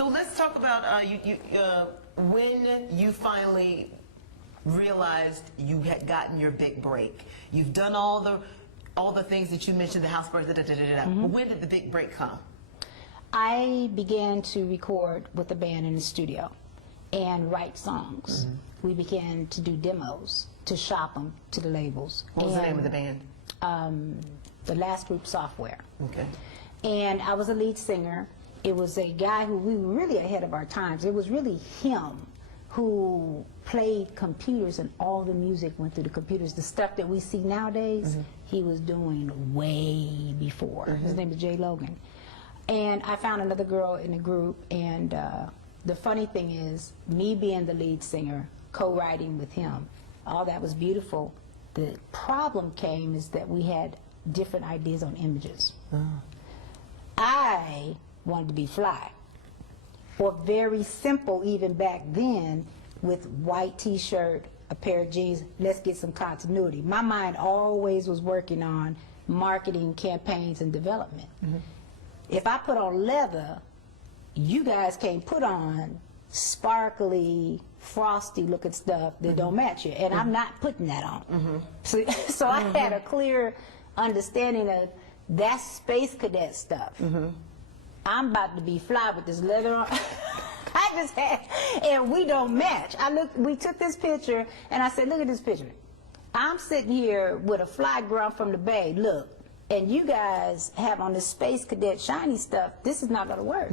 So let's talk about when you finally realized you had gotten your big break. You've done all the things that you mentioned, the house party, but when did the big break come? I began to record with a band in the studio and write songs. We began to do demos, to shop them to the labels. What was the name of the band? The last group, Software. Okay. And I was a lead singer. It was a guy who we were really ahead of our times. It was really him who played computers, and all the music went through the computers. The stuff that we see nowadays, he was doing way before. His name is Jay Logan. And I found another girl in the group, and the funny thing is, me being the lead singer, co-writing with him, all that was beautiful. The problem came is that we had different ideas on images. I wanted to be fly, or very simple even back then, with white t-shirt, a pair of jeans, let's get some continuity. My mind always was working on marketing, campaigns, and development. If I put on leather, you guys can't put on sparkly, frosty looking stuff that don't match you, and I'm not putting that on. So I had a clear understanding of that's space cadet stuff. I'm about to be fly with this leather on. I just had, and we don't match. We took this picture, and I said, look at this picture. I'm sitting here with a fly girl from the Bay, look, and you guys have on this space cadet shiny stuff. This is not gonna work.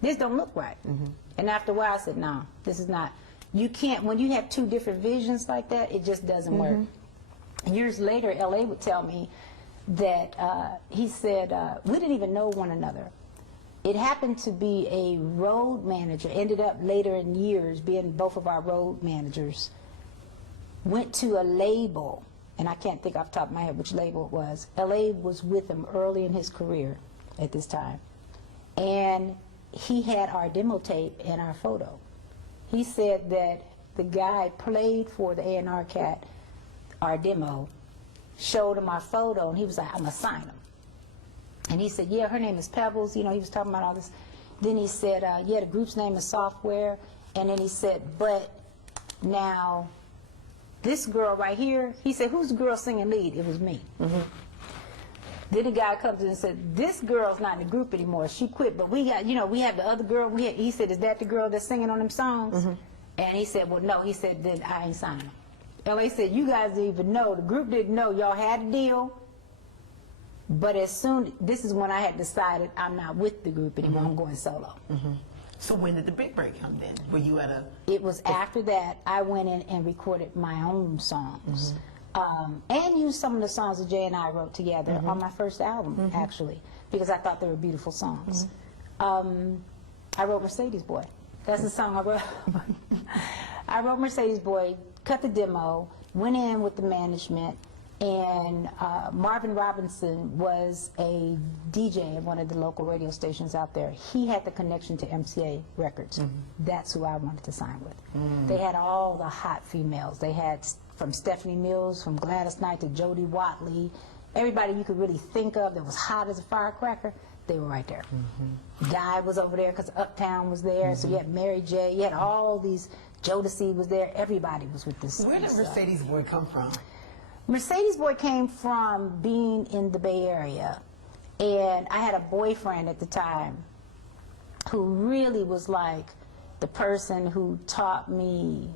This don't look right. And after a while I said, no, this is not. You can't, when you have two different visions like that, it just doesn't work. Years later, LA would tell me that he said, we didn't even know one another. It happened to be a road manager, ended up later in years being both of our road managers, went to a label, and I can't think off the top of my head which label it was. LA was with him early in his career at this time. And he had our demo tape and our photo. He said that the guy played for the A&R cat our demo, showed him our photo, and he was like, I'm gonna sign him. And he said, yeah, her name is Pebbles, you know, he was talking about all this. Then he said, yeah, the group's name is Software. And then he said, but now, this girl right here, he said, who's the girl singing lead? It was me. Then the guy comes in and said, this girl's not in the group anymore, she quit, but we got, you know, we have the other girl, he said, is that the girl that's singing on them songs? And he said, well, no, he said, then I ain't signing them. LA said, you guys didn't even know, the group didn't know y'all had a deal, but as soon, this is when I had decided I'm not with the group anymore, I'm going solo. So when did the big break come then? Were you at a... It was after that, I went in and recorded my own songs. And used some of the songs that Jay and I wrote together on my first album, actually, because I thought they were beautiful songs. I wrote Mercedes Boy. That's the song I wrote. I wrote Mercedes Boy, cut the demo, went in with the management, and Marvin Robinson was a DJ at one of the local radio stations out there. He had the connection to MCA Records. That's who I wanted to sign with. They had all the hot females. They had from Stephanie Mills, from Gladys Knight to Jody Watley, everybody you could really think of that was hot as a firecracker, they were right there. Guy was over there because Uptown was there, so you had Mary J, you had all these, Jodeci was there, everybody was with this. Where did Mercedes Boy come from? Mercedes Boy came from being in the Bay Area, and I had a boyfriend at the time who really was like the person who taught me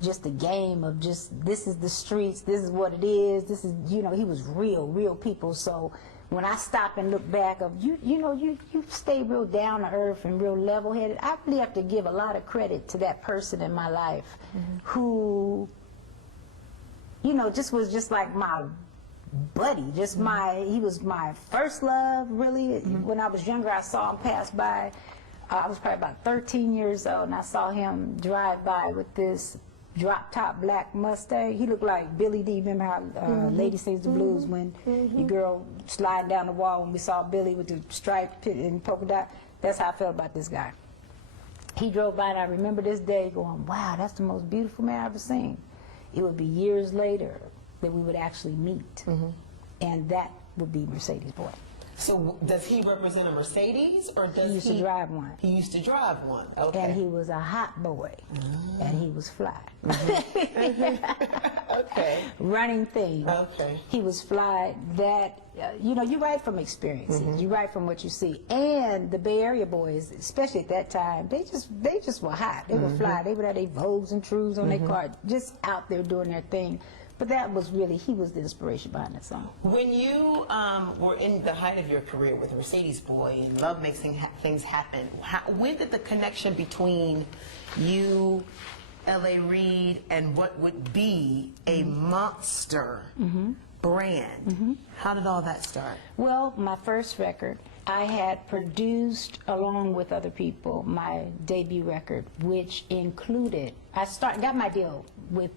just the game of just, this is the streets, this is what it is, this is, you know, he was real people. So when I stop and look back of, you know, you stay real down to earth and real level-headed, I really have to give a lot of credit to that person in my life who, you know, just was just like my buddy, just he was my first love, really. When I was younger, I saw him pass by. I was probably about 13 years old, and I saw him drive by with this drop-top black Mustang. He looked like Billy D. Remember how Lady Sings the Blues when your girl sliding down the wall when we saw Billy with the stripe and polka dot? That's how I felt about this guy. He drove by, and I remember this day going, wow, that's the most beautiful man I've ever seen. It would be years later that we would actually meet, and that would be Mercedes Boy. So does he represent a Mercedes, or does He used to drive one. He used to drive one. Okay. And he was a hot boy, and he was fly. Okay. Running thing. Okay. He was fly. That you know, you write from experiences. You write from what you see. And the Bay Area boys, especially at that time, they just were hot. They were fly. They would have their Vogues and Trues on their car, just out there doing their thing. But that was really, he was the inspiration behind that song. When you were in the height of your career with Mercedes Boy and Love Makes Things Happen, when did the connection between you, L.A. Reid, and what would be a monster brand, how did all that start? Well, my first record, I had produced, along with other people, my debut record, which included, got my deal with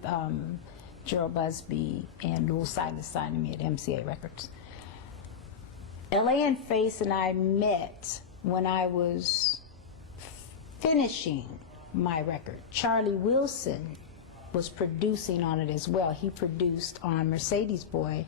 Gerald Busby and Lil Silas signing me at MCA Records. L.A. Face and I met when I was finishing my record. Charlie Wilson was producing on it as well. He produced on Mercedes Boy.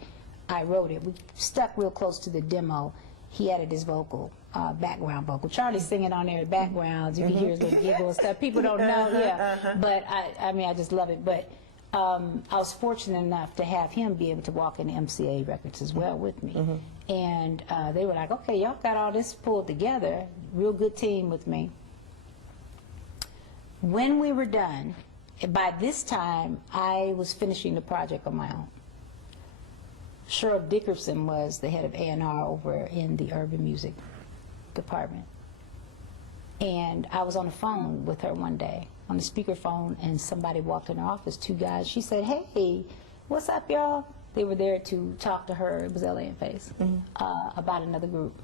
I wrote it. We stuck real close to the demo. He added his vocal, background vocal. Charlie's singing on there in the backgrounds. You can hear his little giggle and stuff. People don't know, yeah. But I mean, I just love it. But I was fortunate enough to have him be able to walk into MCA Records as well with me. And they were like, okay, y'all got all this pulled together. Real good team with me. When we were done, by this time, I was finishing the project on my own. Cheryl Dickerson was the head of A&R over in the urban music department. And I was on the phone with her one day, on the speakerphone, and somebody walked in her office, two guys. She said, hey, what's up, y'all? They were there to talk to her, it was L.A. Face, about another group.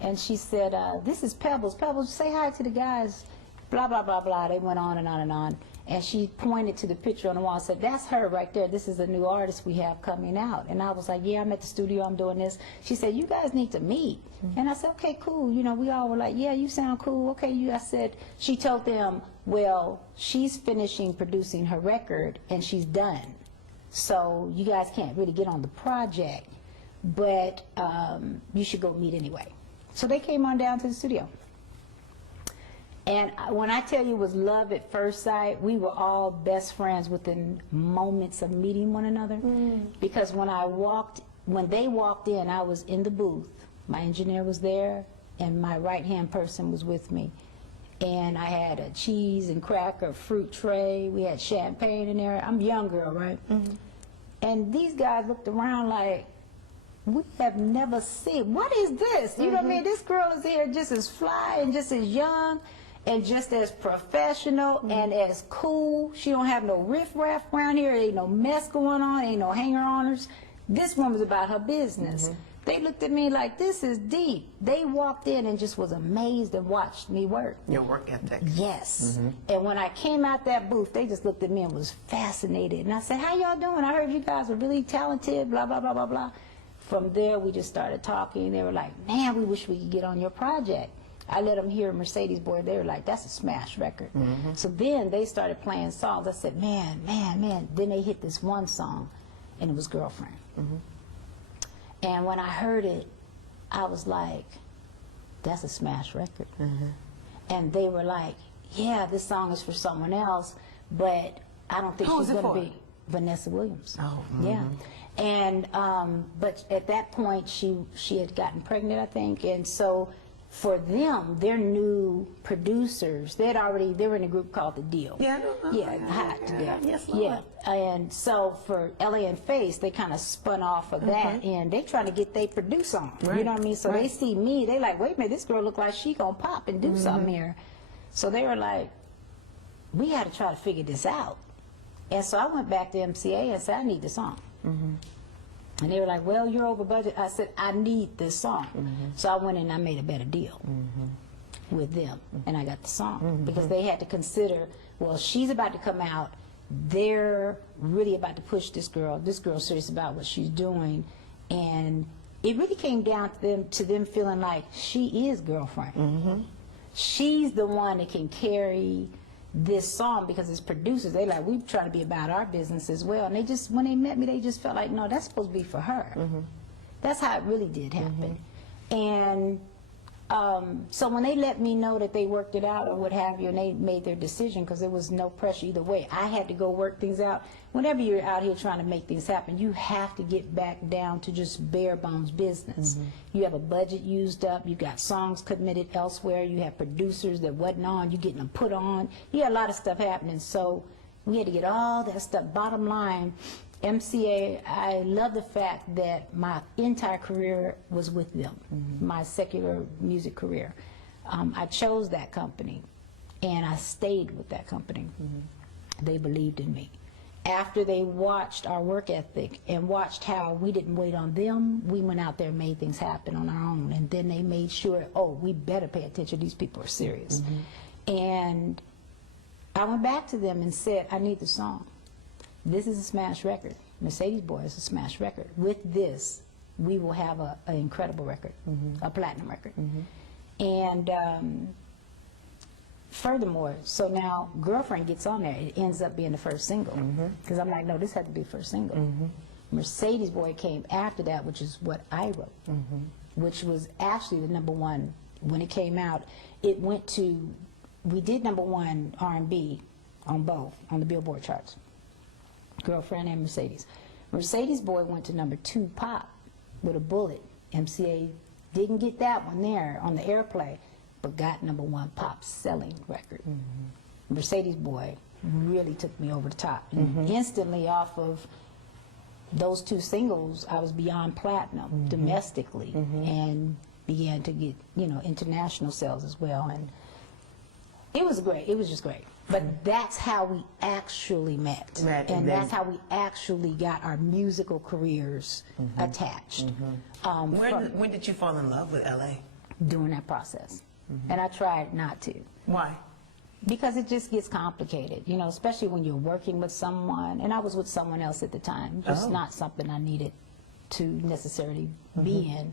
And she said, this is Pebbles. Pebbles, say hi to the guys. Blah, blah, blah, blah. They went on and on and on. And she pointed to the picture on the wall and said, that's her right there. This is a new artist we have coming out. And I was like, yeah, I'm at the studio, I'm doing this. She said, you guys need to meet. And I said, okay, cool. You know, we all were like, yeah, you sound cool. Okay, I said, she told them, well, she's finishing producing her record and she's done. So you guys can't really get on the project, but you should go meet anyway. So they came on down to the studio. And when I tell you it was love at first sight, we were all best friends within moments of meeting one another. Because when they walked in, I was in the booth. My engineer was there, and my right-hand person was with me. And I had a cheese and cracker fruit tray. We had champagne in there. I'm a young girl, right? And these guys looked around like, we have never seen, what is this? You know what I mean? This girl is here just as fly and just as young and just as professional and as cool. She don't have no riffraff around here. Ain't no mess going on. Ain't no hanger-oners. This woman's about her business. They looked at me like, this is deep. They walked in and just was amazed and watched me work. Your work ethic. Yes. And when I came out that booth, they just looked at me and was fascinated. And I said, how y'all doing? I heard you guys are really talented, blah, blah, blah, blah, blah. From there, we just started talking. They were like, man, we wish we could get on your project. I let them hear Mercedes Boy. They were like, that's a smash record. So then they started playing songs. I said, man, man, man. Then they hit this one song, and it was Girlfriend. And when I heard it, I was like, that's a smash record. And they were like, yeah, this song is for someone else, but I don't think she's going to be Vanessa Williams. Yeah. And but at that point she had gotten pregnant, I think, and so for them, their new producers, they were in a group called The Deal. Hot together. Yes, Lord. And so for L.A. and Face, they kind of spun off of that, and they trying to get they produce on. You know what I mean? So they see me, they like, wait a minute, this girl look like she gonna pop and do something here. So they were like, we got to try to figure this out. And so I went back to MCA and said, I need the song. And they were like, well, you're over budget. I said, I need this song. So I went and I made a better deal with them, and I got the song. Because they had to consider, well, she's about to come out. They're really about to push this girl. This girl's serious about what she's doing. And it really came down to them feeling like she is Girlfriend. She's the one that can carry this song, because as producers, they like, we try to be about our business as well. And they just, when they met me, they just felt like, no, that's supposed to be for her. That's how it really did happen. And so when they let me know that they worked it out or what have you, and they made their decision, because there was no pressure either way, I had to go work things out. Whenever you're out here trying to make things happen, you have to get back down to just bare bones business. You have a budget used up, you got songs committed elsewhere, you have producers that wasn't on, you getting them put on. You got a lot of stuff happening, so we had to get all that stuff. Bottom line, MCA, I love the fact that my entire career was with them, my secular music career. I chose that company, and I stayed with that company. They believed in me. After they watched our work ethic and watched how we didn't wait on them, we went out there and made things happen on our own. And then they made sure, oh, we better pay attention. These people are serious. And I went back to them and said, I need the song. This is a smash record. Mercedes Boy is a smash record. With this, we will have an incredible record, a platinum record. And furthermore, so now Girlfriend gets on there. It ends up being the first single. Because I'm like, no, this had to be the first single. Mercedes Boy came after that, which is what I wrote, which was actually the #1 when it came out. It went to, we did #1 R&B on both, on the Billboard charts. Girlfriend and Mercedes. Mercedes Boy went to #2 pop with A Bullet. MCA didn't get that one there on the airplay, but got #1 pop selling record. Mercedes Boy really took me over the top. And instantly off of those 2 singles, I was beyond platinum domestically and began to get, you know, international sales as well. And it was great. It was just great. But that's how we actually met. And that's how we actually got our musical careers attached. When did you fall in love with LA? During that process. And I tried not to. Why? Because it just gets complicated, you know, especially when you're working with someone. And I was with someone else at the time. Just not something I needed to necessarily be in.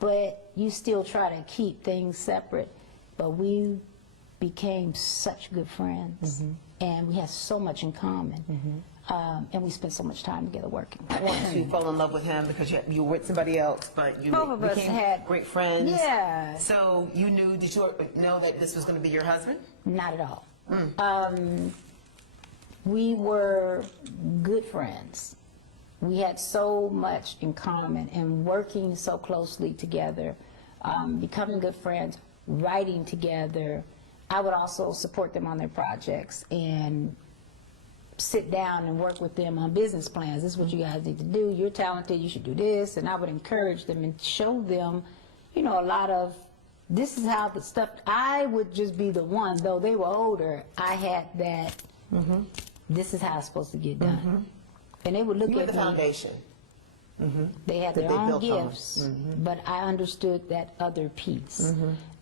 But you still try to keep things separate. But we became such good friends, and we had so much in common, and we spent so much time together working. So you fell in love with him because you were with somebody else, but you Both of us became had great friends. Yeah. So you knew, did you know that this was going to be your husband? Not at all. We were good friends. We had so much in common, and working so closely together, becoming good friends, writing together. I would also support them on their projects and sit down and work with them on business plans. This is what you guys need to do. You're talented. You should do this. And I would encourage them and show them, you know, a lot of, this is how the stuff, I would just be the one, though they were older, I had that, this is how it's supposed to get done. And they would look You were at the me. foundation. They had That their they own built on. gifts, but I understood that other piece.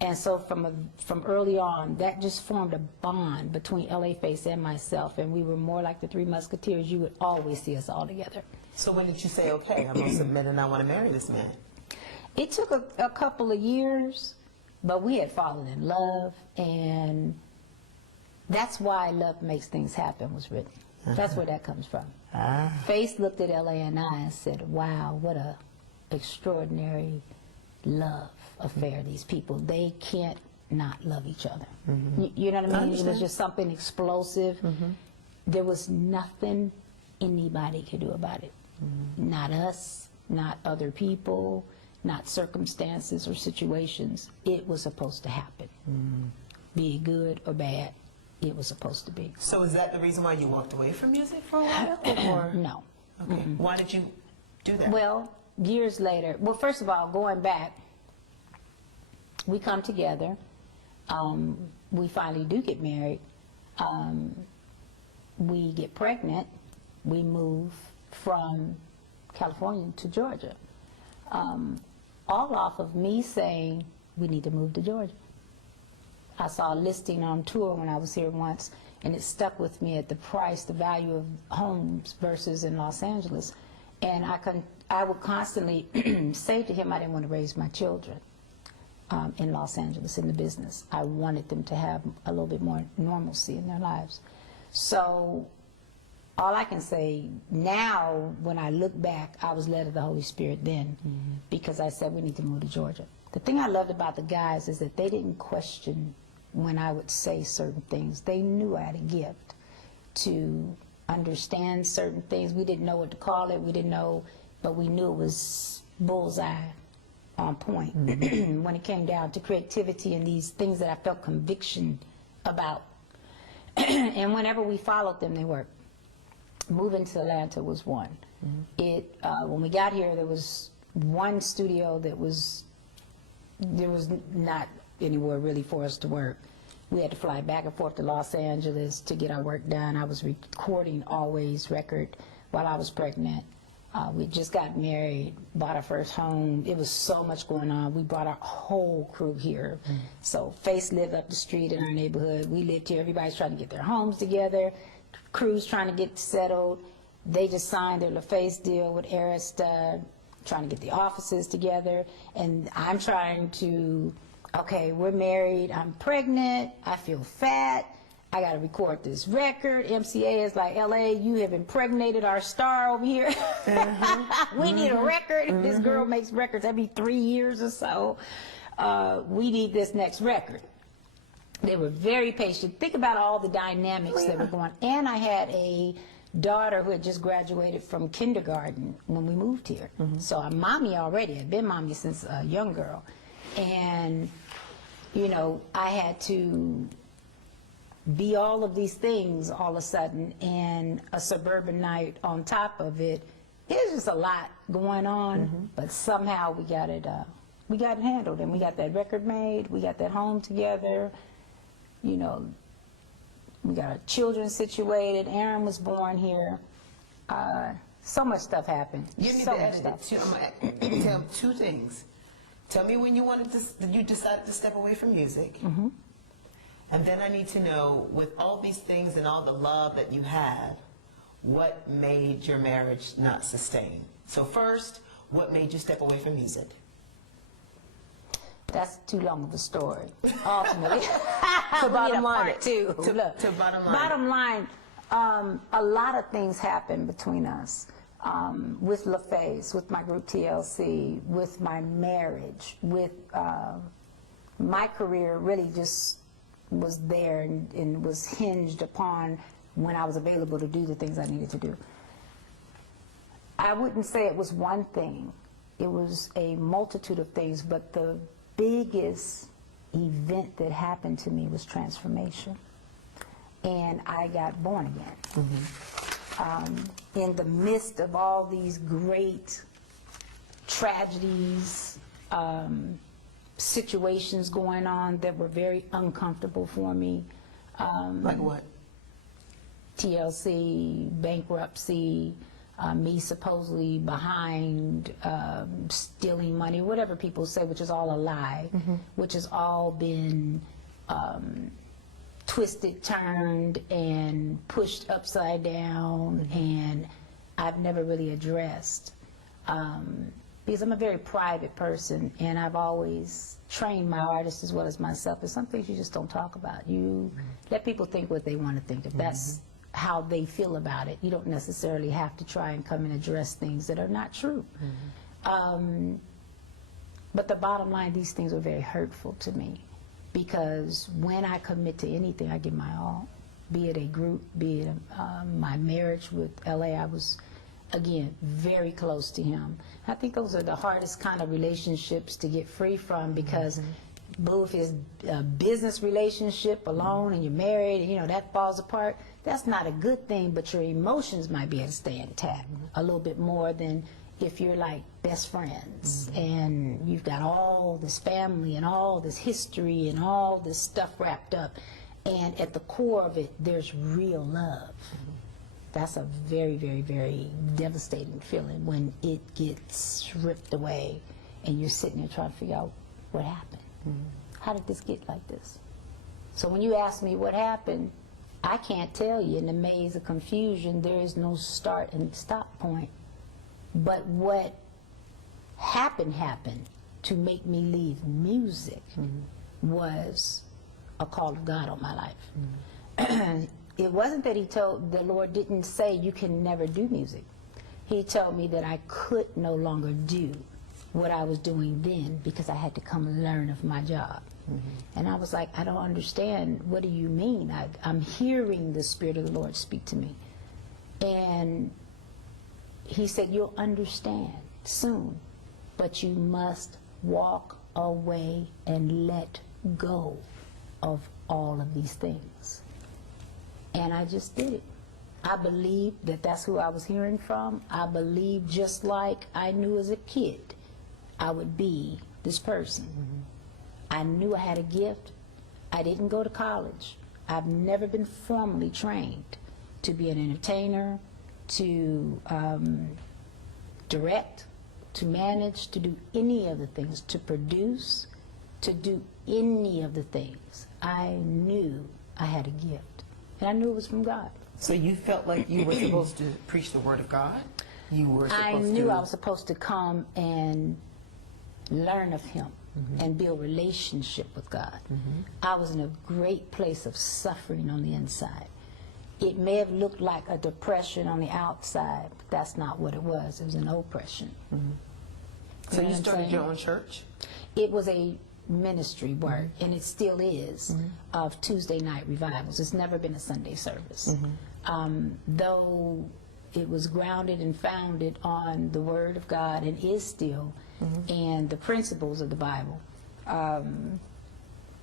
And so from early on, that just formed a bond between LA Face and myself, and we were more like the Three Musketeers. You would always see us all together. So when did you say, okay, I'm going to submit and I want to marry this man? It took a couple of years, but we had fallen in love, and that's why Love Makes Things Happen was written. That's where that comes from. Face looked at LA and I and said, wow, what a extraordinary love affair, these people. They can't not love each other. You know what I mean? It was just something explosive. There was nothing anybody could do about it. Not us, not other people, not circumstances or situations. It was supposed to happen. Be it good or bad, it was supposed to be. So is that the reason why you walked away from music for a while? Or? No. Okay. Why did you do that? Well, years later, well, first of all, going back, we come together. We finally do get married. We get pregnant. We move from California to Georgia. All off of me saying, we need to move to Georgia. I saw a listing on tour when I was here once, and it stuck with me at the price, the value of homes versus in Los Angeles. And I would constantly say to him, I didn't want to raise my children in Los Angeles in the business. I wanted them to have a little bit more normalcy in their lives. So all I can say now, when I look back, I was led of the Holy Spirit then, because I said we need to move to Georgia. The thing I loved about the guys is that they didn't question when I would say certain things. They knew I had a gift to understand certain things. We didn't know what to call it. We didn't know, but we knew it was bullseye on point when it came down to creativity and these things that I felt conviction about. And whenever we followed them, they worked. Moving to Atlanta was one. When we got here, there was one studio there was not anywhere really for us to work. We had to fly back and forth to Los Angeles to get our work done. I was recording Always record while I was pregnant. We just got married, bought our first home. It was so much going on. We brought our whole crew here. So Face lived up the street in our neighborhood. We lived here. Everybody's trying to get their homes together. Crew's trying to get settled. They just signed their LaFace deal with Arista, trying to get the offices together. And I'm trying to, okay, we're married, I'm pregnant, I feel fat, I gotta record this record. MCA is like, LA, you have impregnated our star over here. We need a record. This girl makes records every 3 years or so. We need this next record. They were very patient. Think about all the dynamics that were going on. And I had a daughter who had just graduated from kindergarten when we moved here. So I'm mommy already. I've been mommy since a young girl. And, you know, I had to be all of these things all of a sudden, and a suburban night on top of it. It's just a lot going on, but somehow we got it handled, and we got that record made, we got that home together. You know, we got our children situated. Aaron was born here. So much stuff happened. Give me so the much evidence. stuff. Tell me two things. Tell me when you decided to step away from music. And then I need to know, with all these things and all the love that you had, what made your marriage not sustain? So first, what made you step away from music? That's too long of a story, ultimately. To bottom line part two. To bottom line. Bottom line, a lot of things happened between us. With LaFace, with my group TLC, with my marriage, with my career really just was there and was hinged upon when I was available to do the things I needed to do. I wouldn't say it was one thing. It was a multitude of things, but the biggest event that happened to me was transformation. And I got born again. In the midst of all these great tragedies, situations going on that were very uncomfortable for me. Like what? TLC, bankruptcy, me supposedly behind, stealing money, whatever people say, which is all a lie, which has all been twisted, turned, and pushed upside down, and I've never really addressed. Because I'm a very private person, and I've always trained my artists as well as myself. There's some things you just don't talk about. You let people think what they want to think. If that's how they feel about it, you don't necessarily have to try and come and address things that are not true. But the bottom line, these things were very hurtful to me, because when I commit to anything, I give my all. Be it a group, be it my marriage with LA, I was, again, very close to him. I think those are the hardest kind of relationships to get free from, because both his business relationship alone and you're married, and, you know, that falls apart. That's not a good thing, but your emotions might be able to stay intact a little bit more than if you're like best friends and you've got all this family and all this history and all this stuff wrapped up, and at the core of it, there's real love. That's a very, very, very devastating feeling when it gets ripped away and you're sitting there trying to figure out what happened. How did this get like this? So when you ask me what happened, I can't tell you. In the maze of confusion, there is no start and stop point. But what happened to make me leave music was a call of God on my life. it wasn't that the Lord didn't say you can never do music. He told me that I could no longer do what I was doing then because I had to come learn of my job. And I was like, I don't understand. What do you mean? I'm hearing the Spirit of the Lord speak to me. And he said, you'll understand soon, but you must walk away and let go of all of these things. And I just did it. I believed that that's who I was hearing from. I believed, just like I knew as a kid I would be this person. I knew I had a gift. I didn't go to college. I've never been formally trained to be an entertainer, to direct, to manage, to do any of the things, to produce, to do any of the things. I knew I had a gift, and I knew it was from God. So you felt like you were supposed to preach the Word of God? You were supposed I knew I was supposed to come and learn of Him and build relationship with God. I was in a great place of suffering on the inside. It may have looked like a depression on the outside, but that's not what it was. It was an oppression. So you started your own church? It was a ministry work, and it still is, of Tuesday night revivals. It's never been a Sunday service. Though it was grounded and founded on the Word of God, and is still, and the principles of the Bible.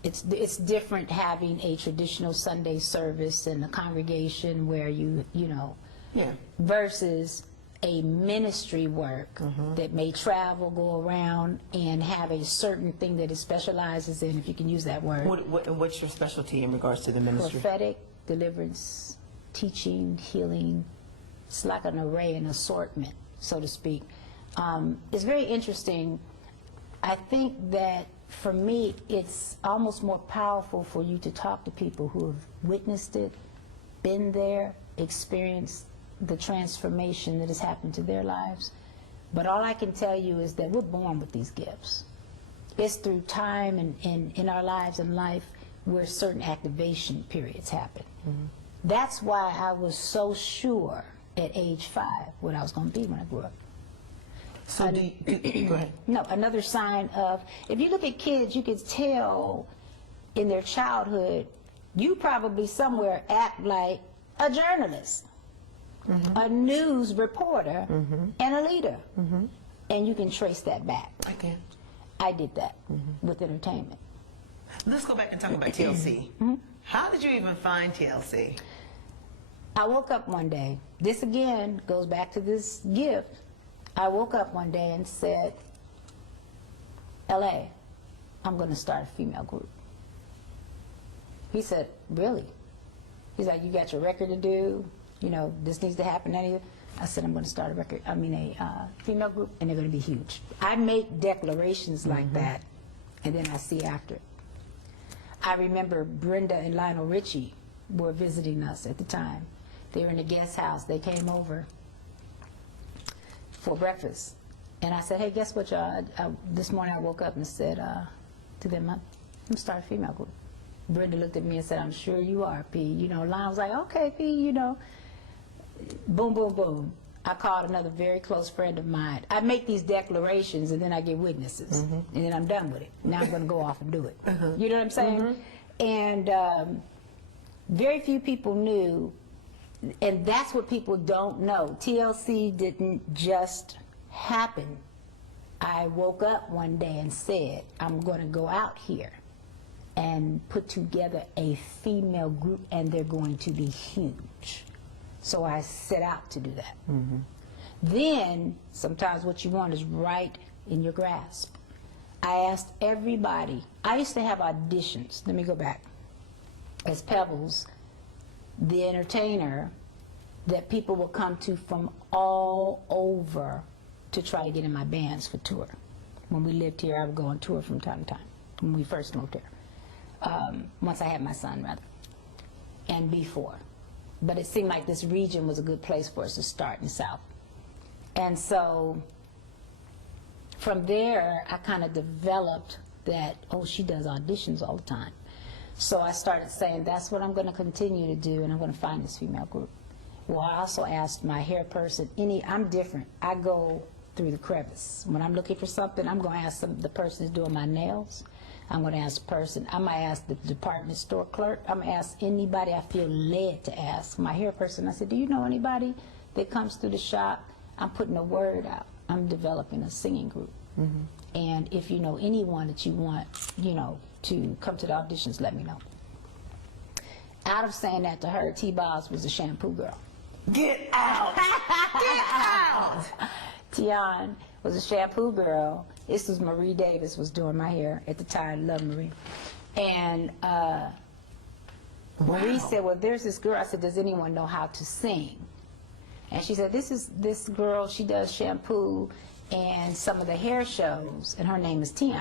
It's different having a traditional Sunday service in a congregation where you know, versus a ministry work that may travel, go around, and have a certain thing that it specializes in, if you can use that word. What's your specialty in regards to the ministry? Prophetic, deliverance, teaching, healing. It's like an array, an assortment, so to speak. It's very interesting. I think that for me, it's almost more powerful for you to talk to people who have witnessed it, been there, experienced the transformation that has happened to their lives. But all I can tell you is that we're born with these gifts. It's through time and in our lives and life where certain activation periods happen. That's why I was so sure at age 5 what I was going to be when I grew up. So go ahead. No, another sign of, if you look at kids, you can tell in their childhood, you probably somewhere act like a journalist, a news reporter, and a leader. And you can trace that back. I can. I did that with entertainment. Let's go back and talk about TLC. How did you even find TLC? I woke up one day. This again goes back to this gift. I woke up one day and said, LA, I'm going to start a female group. He said, really? He's like, you got your record to do? You know, this needs to happen. I said, I'm going to start a female group, and they're going to be huge. I make declarations like that, and then I see after it. I remember Brenda and Lionel Richie were visiting us at the time. They were in a guest house. They came over for breakfast. And I said, hey, guess what, y'all? This morning I woke up and said to them, I'm going to start a female group. Brenda looked at me and said, I'm sure you are, P. You know, Lionel was like, okay, P, you know. Boom, boom, boom. I called another very close friend of mine. I make these declarations and then I get witnesses. And then I'm done with it. Now I'm going to go off and do it. You know what I'm saying? And very few people knew, and that's what people don't know. TLC didn't just happen. I woke up one day and said, I'm going to go out here and put together a female group, and they're going to be huge. So I set out to do that. Then, sometimes what you want is right in your grasp. I asked everybody. I used to have auditions. Let me go back. As Pebbles, the entertainer that people would come to from all over to try to get in my bands for tour. When we lived here, I would go on tour from time to time, when we first moved here. Once I had my son, rather, and before. But it seemed like this region was a good place for us to start in the South. And so from there, I kind of developed that, oh, she does auditions all the time. So I started saying, that's what I'm going to continue to do, and I'm going to find this female group. Well, I also asked my hair person, I'm different. I go through the crevice. When I'm looking for something, I'm going to ask the person who's doing my nails. I'm going to ask the person, I might ask the department store clerk. I'm going to ask anybody I feel led to ask. My hair person, I said, do you know anybody that comes through the shop? I'm putting a word out. I'm developing a singing group. And if you know anyone that you want, to come to the auditions, let me know. Out of saying that to her, T-Boz was a shampoo girl. Get out! Get out! Tian was a shampoo girl. This was Marie Davis was doing my hair at the time. Love Marie. And Marie said, well, there's this girl. I said, does anyone know how to sing? And she said, this girl, she does shampoo and some of the hair shows, and her name is Tian.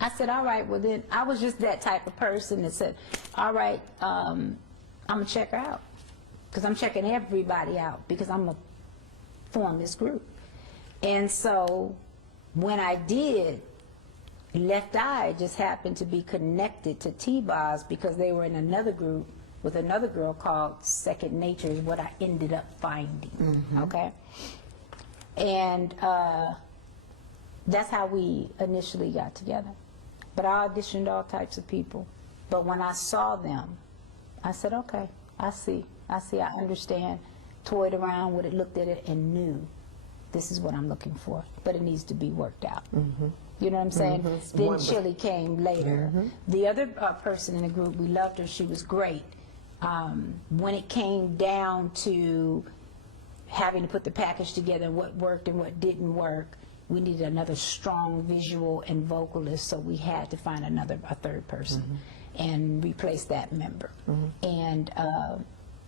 I said, all right, well then, I was just that type of person that said, all right, I'm going to check her out. Because I'm checking everybody out, because I'm going to form this group. And so when I did, Left Eye just happened to be connected to T-Boz because they were in another group with another girl called Second Nature is what I ended up finding, okay? And that's how we initially got together. But I auditioned all types of people. But when I saw them, I said, okay, I see, I understand. Toyed around with it, looked at it, and knew this is what I'm looking for. But it needs to be worked out. You know what I'm saying? Then Chili came later. The other person in the group, we loved her. She was great. When it came down to having to put the package together, what worked and what didn't work, we needed another strong visual and vocalist, so we had to find a third person and replace that member. And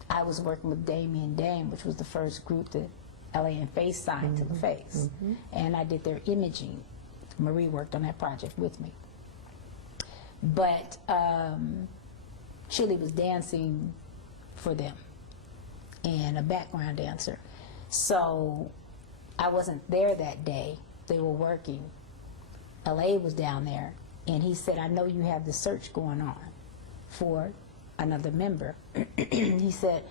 I was working with Damien Dame, which was the first group that LA and Face signed to the Face. And I did their imaging. Marie worked on that project with me. But Chili was dancing for them and a background dancer. So I wasn't there that day. They were working. LA was down there, and he said, I know you have the search going on for another member. He said,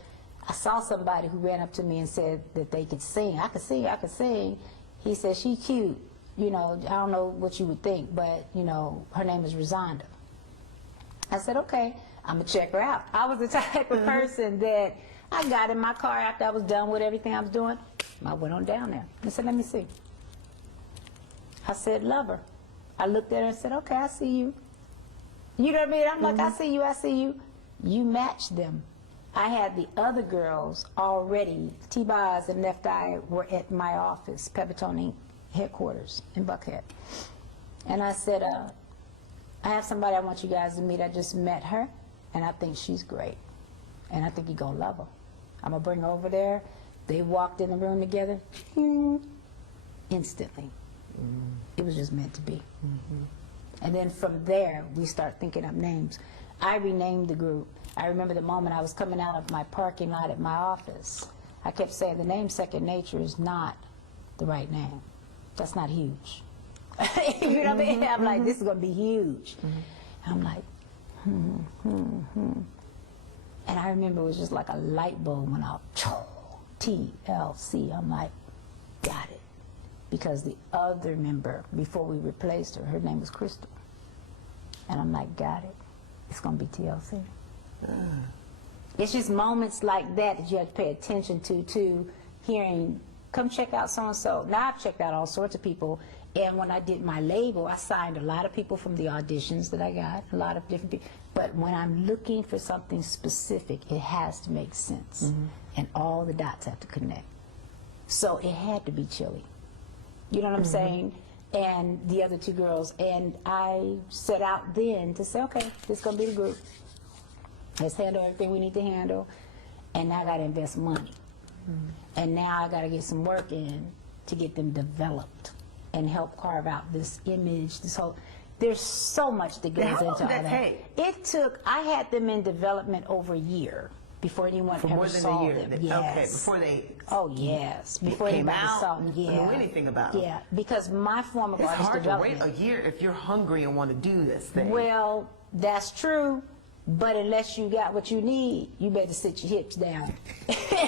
I saw somebody who ran up to me and said that they could sing. I could sing. He said, she cute. I don't know what you would think, but, her name is Rosanda. I said, okay, I'm going to check her out. I was the type of person that I got in my car after I was done with everything I was doing. I went on down there. I said, let me see. I said, love her. I looked at her and said, okay, I see you. You know what I mean? I'm like, I see you. You matched them. I had the other girls already. T-Boz and Left Eye were at my office, Pebbles headquarters in Buckhead. And I said, I have somebody I want you guys to meet. I just met her, and I think she's great. And I think you're going to love her. I'm going to bring her over there. They walked in the room together. Instantly. It was just meant to be. And then from there, we start thinking up names. I renamed the group. I remember the moment I was coming out of my parking lot at my office. I kept saying the name Second Nature is not the right name. That's not huge. You know what I mean? I'm like, this is going to be huge. I'm like, And I remember it was just like a light bulb went off. TLC. I'm like, got it. Because the other member, before we replaced her name was Crystal. And I'm like, got it. It's going to be TLC. It's just moments like that you have to pay attention to hearing, come check out so-and-so. Now I've checked out all sorts of people, and when I did my label, I signed a lot of people from the auditions that I got, a lot of different people. But when I'm looking for something specific, it has to make sense, and all the dots have to connect. So it had to be Chili. You know what I'm saying? And the other two girls, and I set out then to say, okay, this is going to be the group. Let's handle everything we need to handle, and now I got to invest money. And now I got to get some work in to get them developed and help carve out this image, this whole, there's so much that goes into all that. It took, I had them in development over a year before anyone For ever more than saw a year. them. Okay, Yes. before they Oh yes, before came anybody out, saw them. Yeah. knew anything about them. Yeah, because my form of It's artist hard to development. wait a year if you're hungry and want to do this thing. Well, that's true, but unless you got what you need, you better sit your hips down.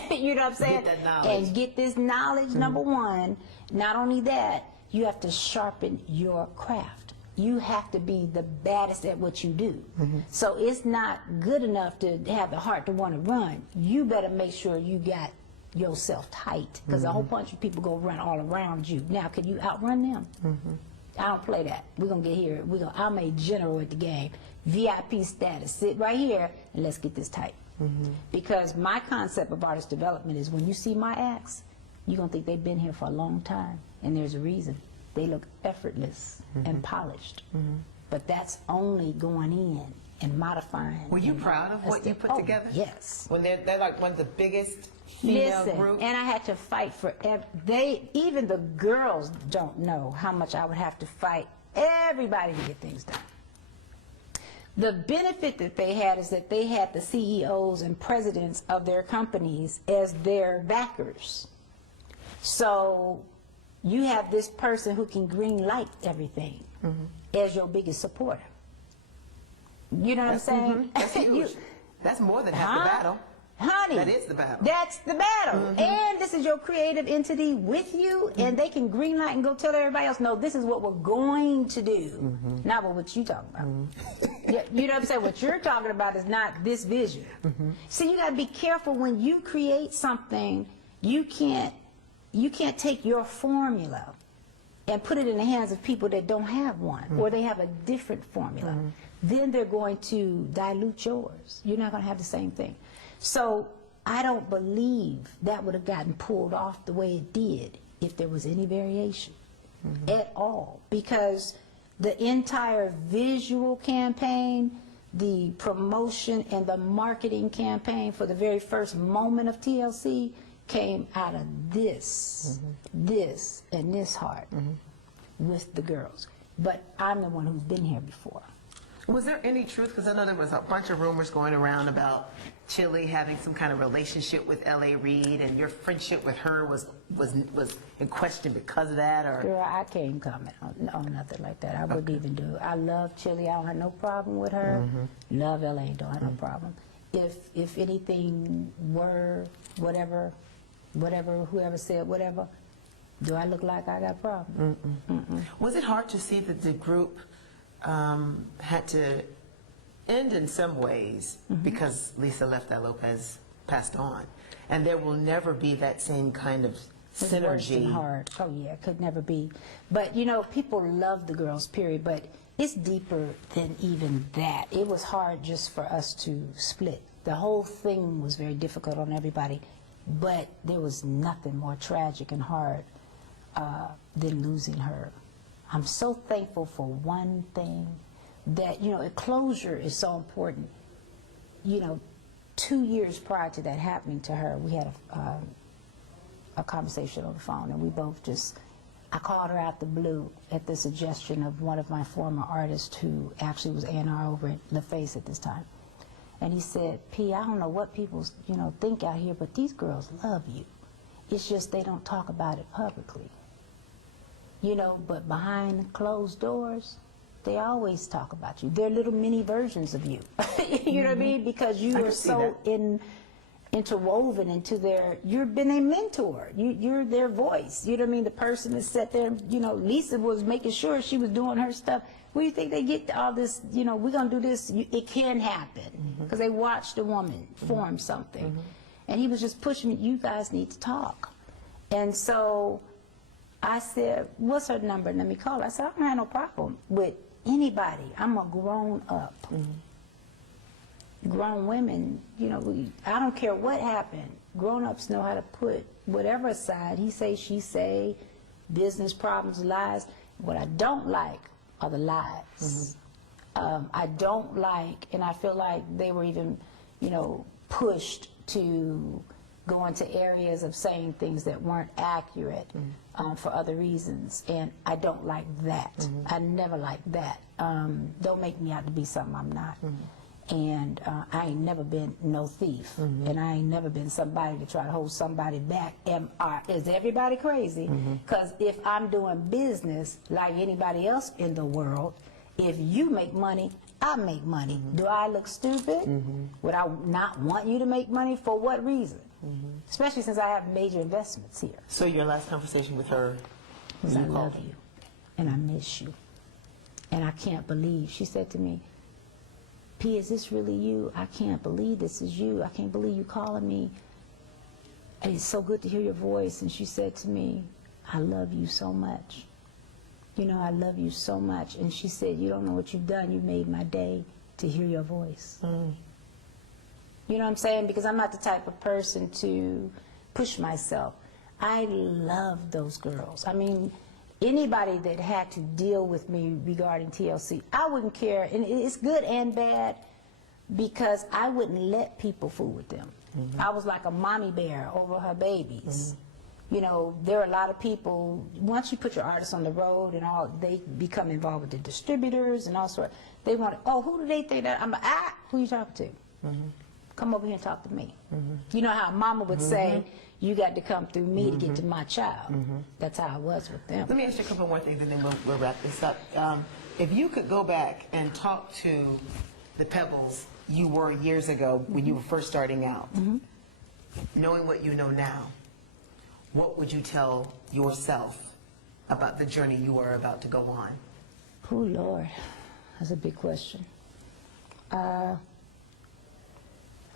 You know what I'm saying? Get that knowledge. And get this knowledge, number one. Not only that, you have to sharpen your craft. You have to be the baddest at what you do. So it's not good enough to have the heart to want to run. You better make sure you got yourself tight, because a whole bunch of people go run all around you. Now, can you outrun them? I don't play that. We're gonna get here. I'm a general at the game. VIP status. Sit right here and let's get this tight. Because my concept of artist development is when you see my acts, you're gonna think they've been here for a long time, and there's a reason. They look effortless and polished. But that's only going in and modifying. Were you proud of what you put together? Yes. When they're like one of the biggest female Listen, groups? and I had to fight for even the girls don't know how much I would have to fight everybody to get things done. The benefit that they had is that they had the CEOs and presidents of their companies as their backers. So you have this person who can green light everything as your biggest supporter. You know what I'm saying? That's huge. That's more than half the battle. Honey, That is the battle. That's the battle. And this is your creative entity with you, and they can green light and go tell everybody else, no, this is what we're going to do. Not what you talking about. You know what I'm saying? What you're talking about is not this vision. See, you got to be careful when you create something. You can't take your formula and put it in the hands of people that don't have one, or they have a different formula. Then they're going to dilute yours. You're not going to have the same thing. So I don't believe that would have gotten pulled off the way it did if there was any variation at all, because the entire visual campaign, the promotion and the marketing campaign for the very first moment of TLC came out of this and this heart with the girls. But I'm the one who's been here before. Was there any truth? Because I know there was a bunch of rumors going around about Chili having some kind of relationship with L.A. Reid, and your friendship with her was in question because of that, or? Girl, I can't comment on nothing like that. I wouldn't even do it. I love Chili. I don't have no problem with her. Love L.A. Don't have no problem. If anything were whatever, whoever said whatever, do I look like I got a problem? Was it hard to see that the group had to end in some ways because Lisa Left-Eye Lopez passed on, and there will never be that same kind of It's worse than synergy? hard. Oh yeah, it could never be. But you know, people love the girls, period. But it's deeper than even that. It was hard just for us to split. The whole thing was very difficult on everybody, but there was nothing more tragic and hard than losing her. I'm so thankful for one thing, that, you know, closure is so important. You know, 2 years prior to that happening to her, we had a conversation on the phone, and we both just, I called her out the blue at the suggestion of one of my former artists who actually was A&R over at The Face at this time. And he said, P, I don't know what people, you know, think out here, but these girls love you. It's just they don't talk about it publicly. You know, but behind closed doors, they always talk about you. They're little mini versions of you. You know what I mean? Because you are so interwoven into their, you've been a mentor. You're their voice. You know what I mean? The person that sat there, you know, Lisa was making sure she was doing her stuff. Where do you think they get all this, you know, we're going to do this, it can happen. Because they watched a woman form something. And he was just pushing me, you guys need to talk. And so I said, what's her number? Let me call her. I said, I don't have no problem with anybody. I'm a grown up. Grown women, you know, I don't care what happened. Grown-ups know how to put whatever aside. He say, she say, business problems, lies. What I don't like are the lies. I don't like, and I feel like they were even, you know, pushed to go into areas of saying things that weren't accurate for other reasons, and I don't like that. I never liked that. Don't make me out to be something I'm not. And I ain't never been no thief, and I ain't never been somebody to try to hold somebody back. Is everybody crazy? Because if I'm doing business like anybody else in the world, if you make money, I make money. Do I look stupid? Would I not want you to make money? For what reason? Especially since I have major investments here. So your last conversation with her Was I love you, and I miss you, and I can't believe. She said to me, P, is this really you? I can't believe this is you. I can't believe you calling me. And it's so good to hear your voice. And she said to me, I love you so much. You know, I love you so much. And she said, you don't know what you've done. You made my day to hear your voice. You know what I'm saying? Because I'm not the type of person to push myself. I love those girls. I mean, anybody that had to deal with me regarding TLC, I wouldn't care. And it's good and bad because I wouldn't let people fool with them. I was like a mommy bear over her babies. You know, there are a lot of people, once you put your artists on the road and all, they become involved with the distributors and all sorts. They want to, oh, who do they think that? I'm like, who you talking to? Come over here and talk to me. You know how mama would say, you got to come through me to get to my child. That's how I was with them. Let me ask you a couple more things and then we'll wrap this up. If you could go back and talk to the Pebbles you were years ago when you were first starting out, knowing what you know now, what would you tell yourself about the journey you are about to go on? Oh, Lord. That's a big question. I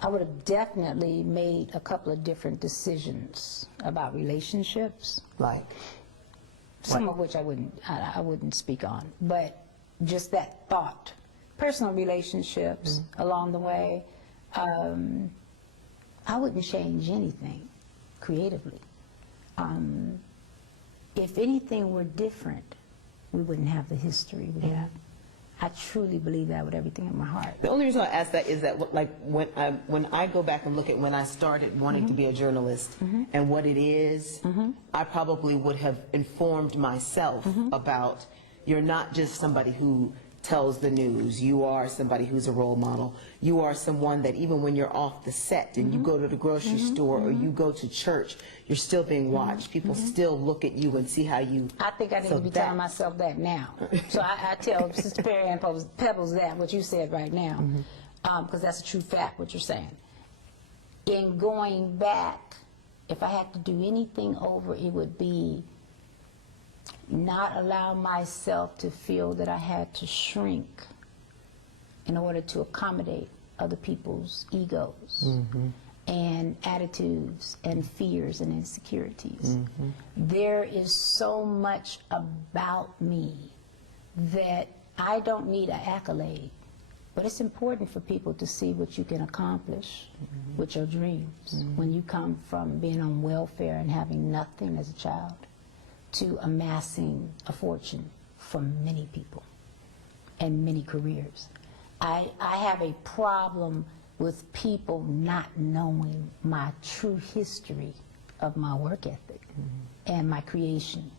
would have definitely made a couple of different decisions about relationships. Like? Some of which I wouldn't speak on, but just that thought. Personal relationships along the way. I wouldn't change anything creatively. If anything were different, we wouldn't have the history we have. I truly believe that with everything in my heart. The only reason I ask that is that, like, when I go back and look at when I started wanting to be a journalist and what it is, I probably would have informed myself about you're not just somebody who tells the news. You are somebody who's a role model. You are someone that even when you're off the set and you go to the grocery store or you go to church, you're still being watched. People still look at you and see how you... I think I need to be telling myself that now. So I tell Sister Perry and Pebbles that, what you said right now, because that's a true fact, what you're saying. In going back, if I had to do anything over, it would be not allow myself to feel that I had to shrink in order to accommodate other people's egos and attitudes and fears and insecurities. There is so much about me that I don't need an accolade, but it's important for people to see what you can accomplish with your dreams when you come from being on welfare and having nothing as a child to amassing a fortune for many people and many careers. I have a problem with people not knowing my true history of my work ethic and my creation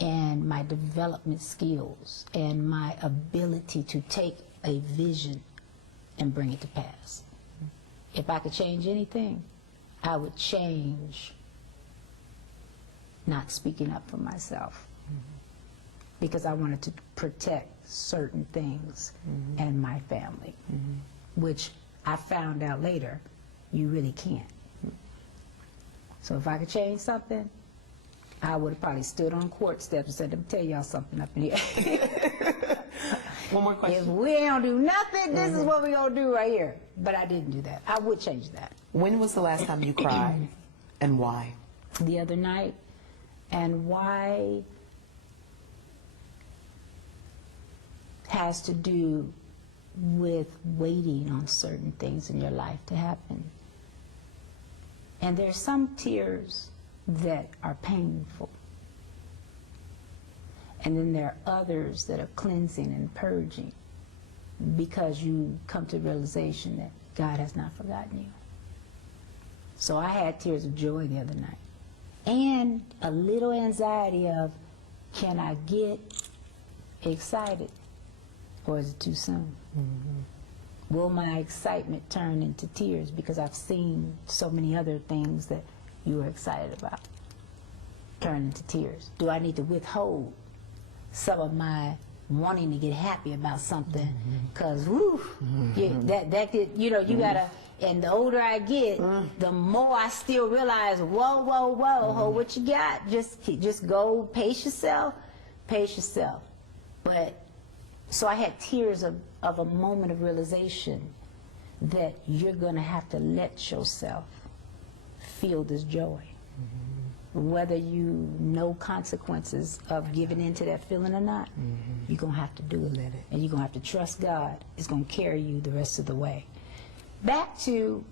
and my development skills and my ability to take a vision and bring it to pass. If I could change anything, I would change not speaking up for myself because I wanted to protect certain things and my family, which I found out later you really can't. So if I could change something, I would have probably stood on court steps and said, let me tell y'all something up in here. One more question. If we don't do nothing, this is what we're going to do right here. But I didn't do that. I would change that. When was the last time you cried and why? The other night. And why has to do with waiting on certain things in your life to happen. And there's some tears that are painful. And then there are others that are cleansing and purging because you come to the realization that God has not forgotten you. So I had tears of joy the other night. And a little anxiety of, can I get excited or is it too soon? will my excitement turn into tears because I've seen so many other things that you were excited about turn into tears? Do I need to withhold some of my wanting to get happy about something? Because, that could, you know, you gotta, and the older I get, the more I still realize, whoa, what you got? Just go, pace yourself. But, so I had tears of a moment of realization that you're gonna have to let yourself feel this joy. Whether you know consequences of giving into that feeling or not, you're going to have to do it. And you're going to have to trust God is going to carry you the rest of the way. Back to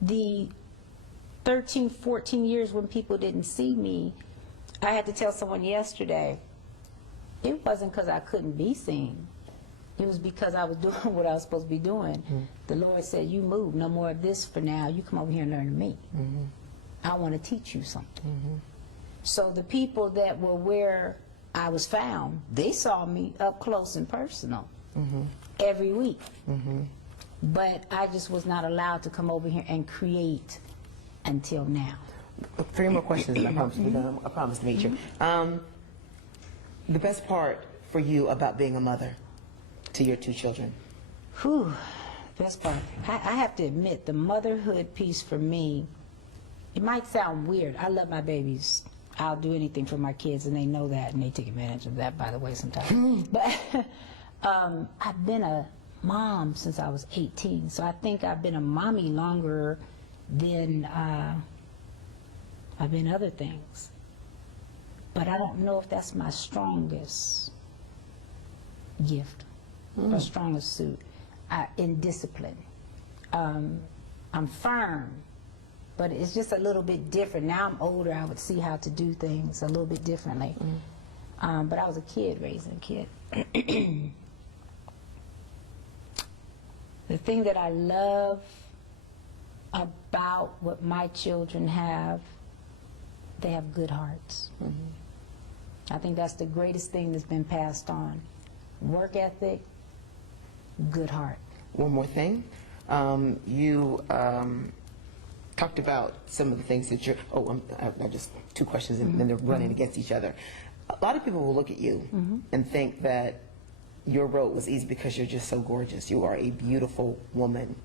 the 13, 14 years when people didn't see me, I had to tell someone yesterday, it wasn't because I couldn't be seen. It was because I was doing what I was supposed to be doing. The Lord said, you move, no more of this for now. You come over here and learn to me. I want to teach you something. So the people that were where I was found, they saw me up close and personal every week. But I just was not allowed to come over here and create until now. 3 more questions and I promise to be done. I promise to meet you. The best part for you about being a mother to your 2 children? Whew, best part. I have to admit, the motherhood piece for me, it might sound weird. I love my babies. I'll do anything for my kids, and they know that, and they take advantage of that, by the way, sometimes. But I've been a mom since I was 18, so I think I've been a mommy longer than I've been other things. But I don't know if that's my strongest gift or strongest suit in discipline. I'm firm. But it's just a little bit different. Now I'm older, I would see how to do things a little bit differently. But I was a kid raising a kid. The thing that I love about what my children have, they have good hearts. I think that's the greatest thing that's been passed on. Work ethic, good heart. One more thing. You talked about some of the things that you're, I just 2 questions and then they're running against each other. A lot of people will look at you and think that your road was easy because you're just so gorgeous. You are a beautiful woman.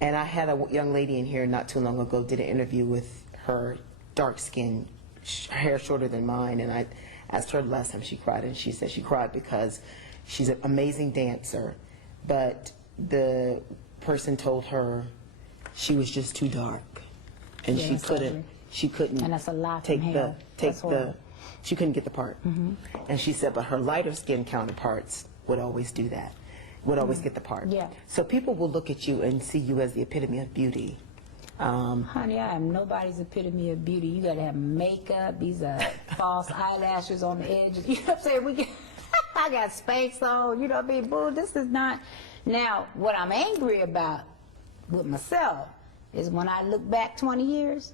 And I had a young lady in here not too long ago, did an interview with her, dark skin, hair shorter than mine, and I asked her the last time she cried, and she said she cried because she's an amazing dancer, but the person told her she was just too dark, and Yeah, she couldn't and that's a lot take from the hell. take That's the horrible. she couldn't get the part. And she said, but her lighter skinned counterparts would always do that, would always get the part. Yeah. So people will look at you and see you as the epitome of beauty. Honey, I am nobody's epitome of beauty. You gotta have makeup, these false eyelashes on the edges. You know what I'm saying? I got Spanx on, you know what I mean? Boo, this is not. Now, what I'm angry about with myself is when I look back 20 years,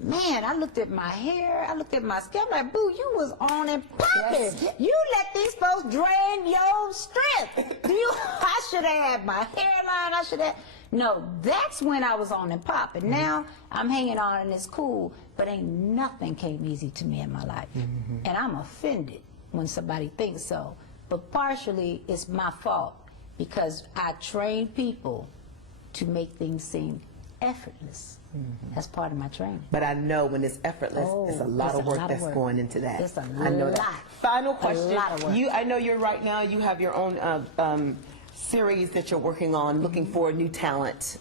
man, I looked at my hair, I looked at my skin, I'm like, boo, you was on and popping. Yes. You let these folks drain your strength. I should have had my hairline, I should have. No, that's when I was on and popping. Now, I'm hanging on and it's cool, but ain't nothing came easy to me in my life. And I'm offended when somebody thinks so. But partially, it's my fault because I train people to make things seem effortless. That's part of my training. But I know when it's effortless, it's a lot of work that's going into that. It's a I know lot. that. Final question. A lot of work. I know you're right now, you have your own series that you're working on, looking for new talent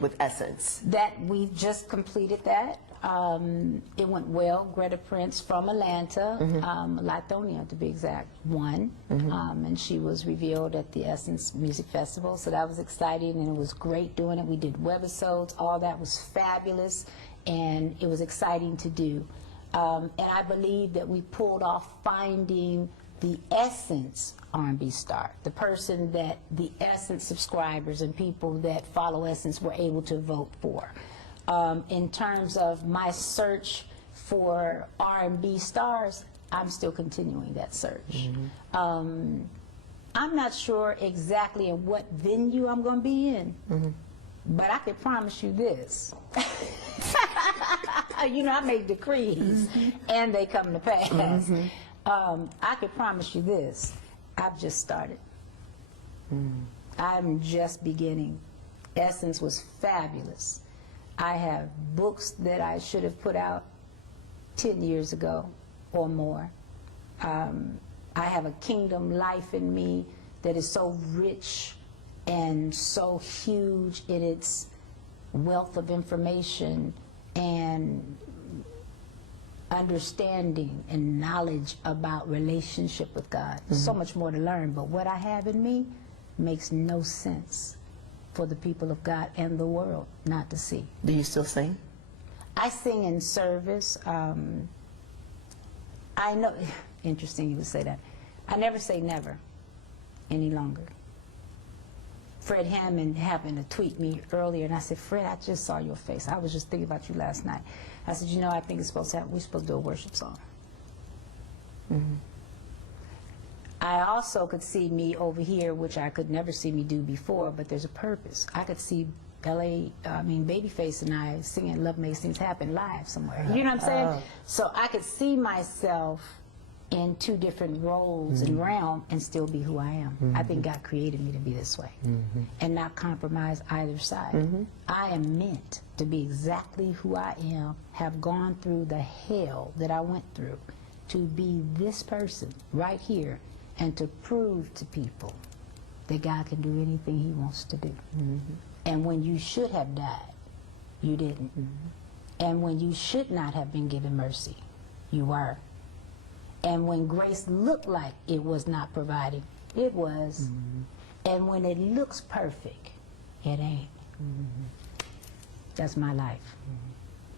with Essence. That we just completed that. It went well. Greta Prince from Atlanta, Lithonia to be exact, won. And she was revealed at the Essence Music Festival. So that was exciting and it was great doing it. We did webisodes, all that was fabulous and it was exciting to do. And I believe that we pulled off finding the Essence R&B star, the person that the Essence subscribers and people that follow Essence were able to vote for. In terms of my search for R&B stars, I'm still continuing that search. I'm I'm not sure exactly in what venue I'm going to be in, but I can promise you this. You know, I make decrees, and they come to pass. I can promise you this. I've just started. I'm just beginning. Essence was fabulous. I have books that I should have put out 10 years ago or more. I have a kingdom life in me that is so rich and so huge in its wealth of information and understanding and knowledge about relationship with God. There's so much more to learn, but what I have in me makes no sense for the people of God and the world not to see. Do you still sing? I sing in service. I know, interesting you would say that. I never say never any longer. Fred Hammond happened to tweet me earlier, and I said, Fred, I just saw your face. I was just thinking about you last night. I said, you know, I think it's supposed to happen. We're supposed to do a worship song. I also could see me over here, which I could never see me do before, but there's a purpose. I could see Babyface and I singing Love Makes Things Happen live somewhere. You know what I'm saying? So I could see myself in two different roles and realm and still be who I am. I think God created me to be this way and not compromise either side. I am meant to be exactly who I am, have gone through the hell that I went through to be this person right here and to prove to people that God can do anything he wants to do. And when you should have died, you didn't. And when you should not have been given mercy, you were. And when grace looked like it was not provided, it was. And when it looks perfect, it ain't. That's my life.